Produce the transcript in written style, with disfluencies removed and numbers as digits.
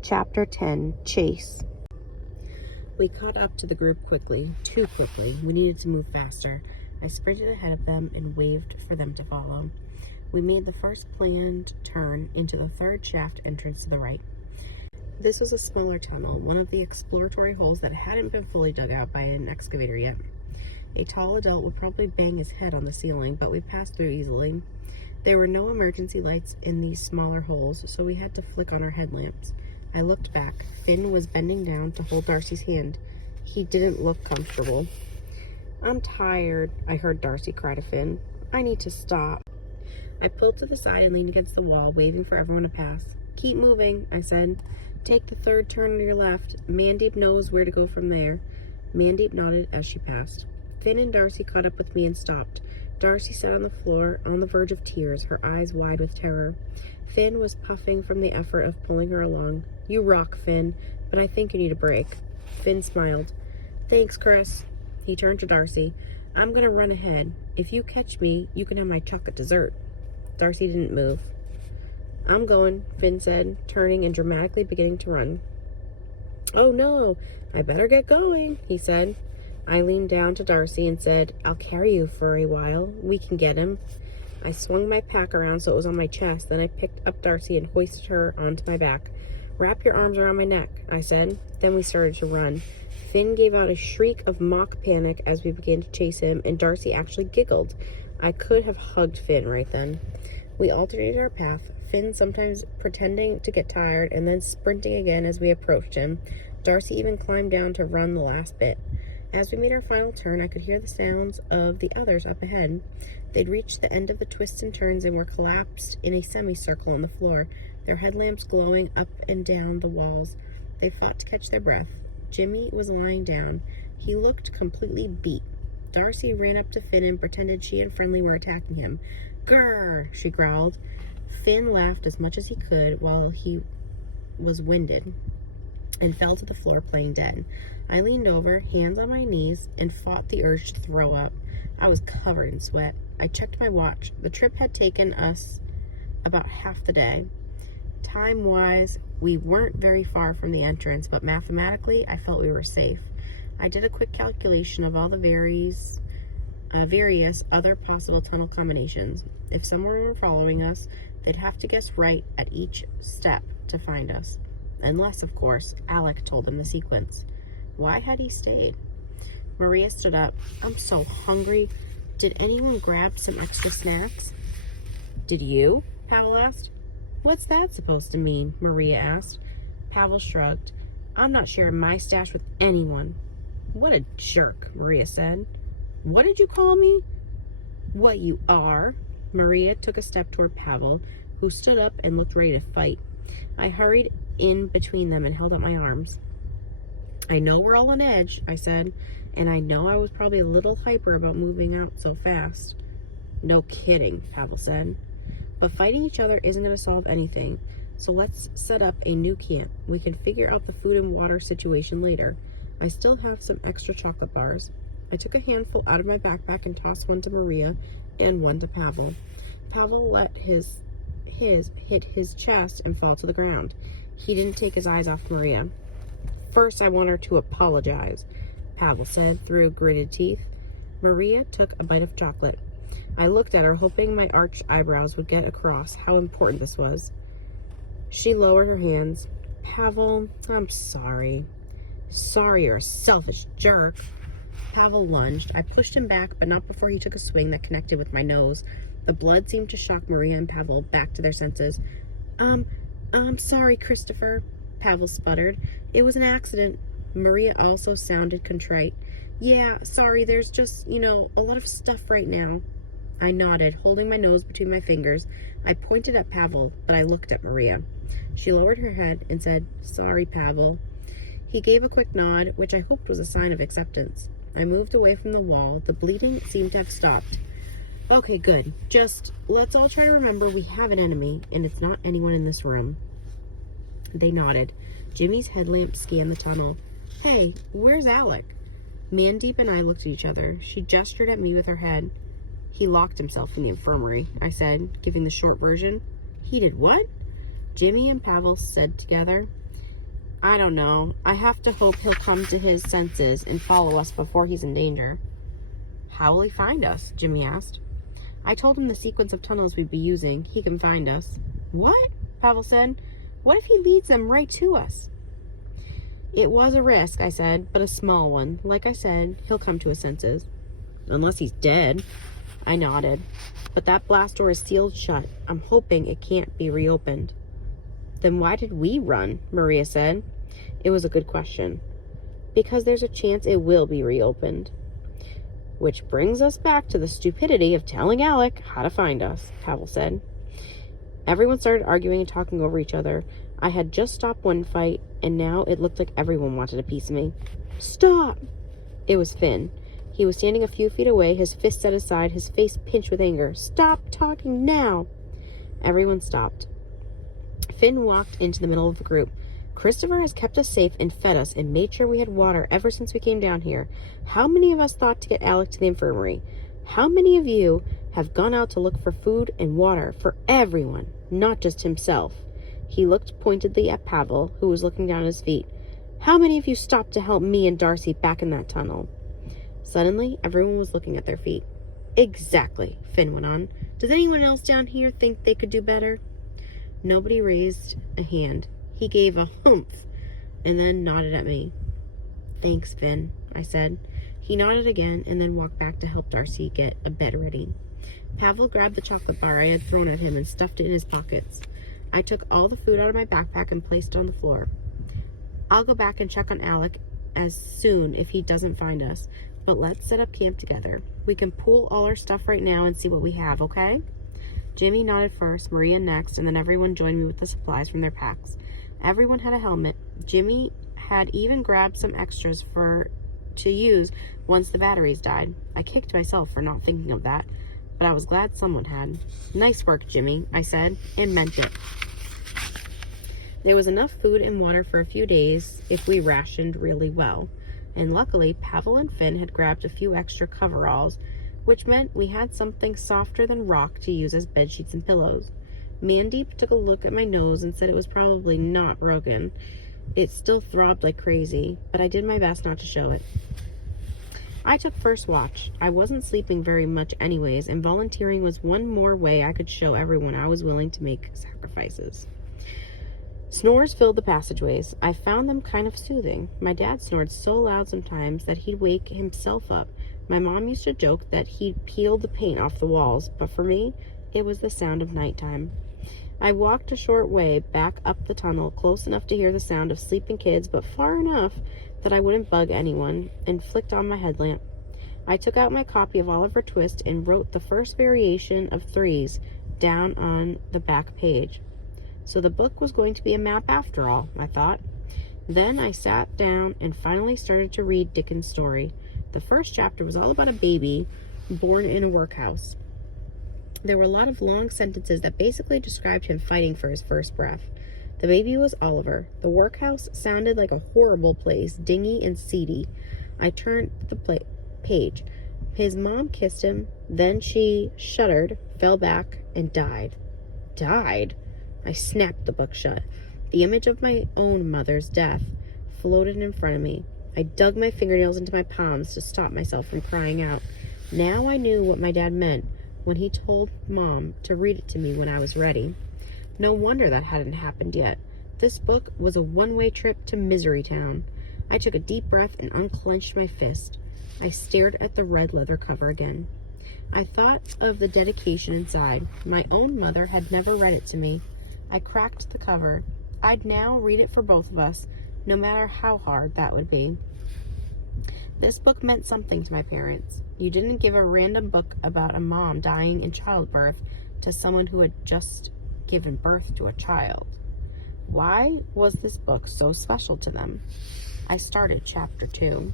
Chapter 10, Chase. We caught up to the group quickly, too quickly. We needed to move faster. I sprinted ahead of them and waved for them to follow. We made the first planned turn into the third shaft entrance to the right. This was a smaller tunnel, one of the exploratory holes that hadn't been fully dug out by an excavator yet. A tall adult would probably bang his head on the ceiling, but we passed through easily. There were no emergency lights in these smaller holes, so we had to flick on our headlamps. I looked back. Finn was bending down to hold Darcy's hand. He didn't look comfortable. "I'm tired," I heard Darcy cry to Finn. "I need to stop." I pulled to the side and leaned against the wall, waving for everyone to pass. "Keep moving," I said. "Take the third turn on your left. Mandeep knows where to go from there." Mandeep nodded as she passed. Finn and Darcy caught up with me and stopped. Darcy sat on the floor, on the verge of tears, her eyes wide with terror. Finn was puffing from the effort of pulling her along. "You rock, Finn, but I think you need a break." Finn smiled. "Thanks, Chris." He turned to Darcy. "I'm gonna run ahead. If you catch me, you can have my chocolate dessert." Darcy didn't move. "I'm going," Finn said, turning and dramatically beginning to run. "Oh no, I better get going," he said. I leaned down to Darcy and said, "I'll carry you for a while. We can get him." I swung my pack around so it was on my chest, then I picked up Darcy and hoisted her onto my back. "Wrap your arms around my neck," I said. Then we started to run. Finn gave out a shriek of mock panic as we began to chase him, and Darcy actually giggled. I could have hugged Finn right then. We alternated our path, Finn sometimes pretending to get tired and then sprinting again as we approached him. Darcy even climbed down to run the last bit. As we made our final turn, I could hear the sounds of the others up ahead. They'd reached the end of the twists and turns and were collapsed in a semicircle on the floor, their headlamps glowing up and down the walls. They fought to catch their breath. Jimmy was lying down. He looked completely beat. Darcy ran up to Finn and pretended she and Friendly were attacking him. "Grrr," she growled. Finn laughed as much as he could while he was winded and fell to the floor playing dead. I leaned over, hands on my knees, and fought the urge to throw up. I was covered in sweat. I checked my watch. The trip had taken us about half the day. Time-wise, we weren't very far from the entrance, but mathematically, I felt we were safe. I did a quick calculation of all the various other possible tunnel combinations. If someone were following us, they'd have to guess right at each step to find us. Unless, of course, Alec told them the sequence. Why had he stayed? Maria stood up. "I'm so hungry. Did anyone grab some extra snacks?" "Did you?" Pavel asked. "What's that supposed to mean?" Maria asked. Pavel shrugged. "I'm not sharing my stash with anyone." "What a jerk," Maria said. "What did you call me?" "What you are." Maria took a step toward Pavel, who stood up and looked ready to fight. I hurried in between them and held out my arms. "I know we're all on edge," I said, "and I know I was probably a little hyper about moving out so fast." "No kidding," Pavel said. "But fighting each other isn't going to solve anything, so let's set up a new camp. We can figure out the food and water situation later. I still have some extra chocolate bars." I took a handful out of my backpack and tossed one to Maria and one to Pavel. Pavel let his hit his chest and fall to the ground. He didn't take his eyes off Maria. "First, I want her to apologize," Pavel said through gritted teeth. Maria took a bite of chocolate. I looked at her, hoping my arched eyebrows would get across how important this was. She lowered her hands. "Pavel, I'm sorry." "Sorry, you're a selfish jerk." Pavel lunged. I pushed him back, but not before he took a swing that connected with my nose. The blood seemed to shock Maria and Pavel back to their senses. I'm sorry, Christopher," Pavel sputtered. "It was an accident." Maria also sounded contrite. "Yeah, sorry, there's just, a lot of stuff right now." I nodded, holding my nose between my fingers. I pointed at Pavel, but I looked at Maria. She lowered her head and said, "Sorry, Pavel." He gave a quick nod, which I hoped was a sign of acceptance. I moved away from the wall. The bleeding seemed to have stopped. "Okay, good. Just, let's all try to remember we have an enemy, and it's not anyone in this room." They nodded. Jimmy's headlamp scanned the tunnel. "Hey, where's Alec?" Mandeep and I looked at each other. She gestured at me with her head. "He locked himself in the infirmary," I said, giving the short version. "He did what?" Jimmy and Pavel said together. I don't know. I have to hope he'll come to his senses and follow us before he's in danger. How will he find us? Jimmy asked. I told him the sequence of tunnels we'd be using. He can find us. What? Pavel said. What if he leads them right to us? It was a risk, I said, but a small one. Like I said, he'll come to his senses. Unless he's dead. I nodded. But that blast door is sealed shut. I'm hoping it can't be reopened. Then why did we run? Maria said. It was a good question. Because there's a chance it will be reopened. Which brings us back to the stupidity of telling Alec how to find us, Pavel said. Everyone started arguing and talking over each other. I had just stopped one fight, and now it looked like everyone wanted a piece of me. Stop! It was Finn. He was standing a few feet away, his fist set aside, his face pinched with anger. Stop talking now! Everyone stopped. Finn walked into the middle of the group. Christopher has kept us safe and fed us and made sure we had water ever since we came down here. How many of us thought to get Alec to the infirmary? How many of you have gone out to look for food and water for everyone, not just himself? He looked pointedly at Pavel, who was looking down at his feet. How many of you stopped to help me and Darcy back in that tunnel? Suddenly, everyone was looking at their feet. Exactly, Finn went on. Does anyone else down here think they could do better? Nobody raised a hand. He gave a humph and then nodded at me. Thanks, Finn, I said. He nodded again and then walked back to help Darcy get a bed ready. Pavel grabbed the chocolate bar I had thrown at him and stuffed it in his pockets. I took all the food out of my backpack and placed it on the floor. I'll go back and check on Alec as soon if he doesn't find us, but let's set up camp together. We can pool all our stuff right now and see what we have, okay? Jimmy nodded first, Maria next, and then everyone joined me with the supplies from their packs. Everyone had a helmet. Jimmy had even grabbed some extras to use once the batteries died. I kicked myself for not thinking of that, but I was glad someone had. Nice work, Jimmy, I said, and meant it. There was enough food and water for a few days if we rationed really well, and luckily Pavel and Finn had grabbed a few extra coveralls, which meant we had something softer than rock to use as bedsheets and pillows. Mandeep took a look at my nose and said it was probably not broken. It still throbbed like crazy, but I did my best not to show it. I took first watch. I wasn't sleeping very much anyways, and volunteering was one more way I could show everyone I was willing to make sacrifices. Snores filled the passageways. I found them kind of soothing. My dad snored so loud sometimes that he'd wake himself up. My mom used to joke that he'd peeled the paint off the walls, but for me, it was the sound of nighttime. I walked a short way back up the tunnel, close enough to hear the sound of sleeping kids, but far enough that I wouldn't bug anyone, and flicked on my headlamp. I took out my copy of Oliver Twist and wrote the first variation of threes down on the back page. So the book was going to be a map after all, I thought. Then I sat down and finally started to read Dickens' story. The first chapter was all about a baby born in a workhouse. There were a lot of long sentences that basically described him fighting for his first breath. The baby was Oliver. The workhouse sounded like a horrible place, dingy and seedy. I turned the page. His mom kissed him, then she shuddered, fell back, and died. Died? I snapped the book shut. The image of my own mother's death floated in front of me. I dug my fingernails into my palms to stop myself from crying out. Now I knew what my dad meant when he told Mom to read it to me when I was ready. No wonder that hadn't happened yet. This book was a one-way trip to Misery Town. I took a deep breath and unclenched my fist. I stared at the red leather cover again. I thought of the dedication inside. My own mother had never read it to me. I cracked the cover. I'd now read it for both of us, no matter how hard that would be. This book meant something to my parents. You didn't give a random book about a mom dying in childbirth to someone who had just given birth to a child. Why was this book so special to them? I started chapter 2.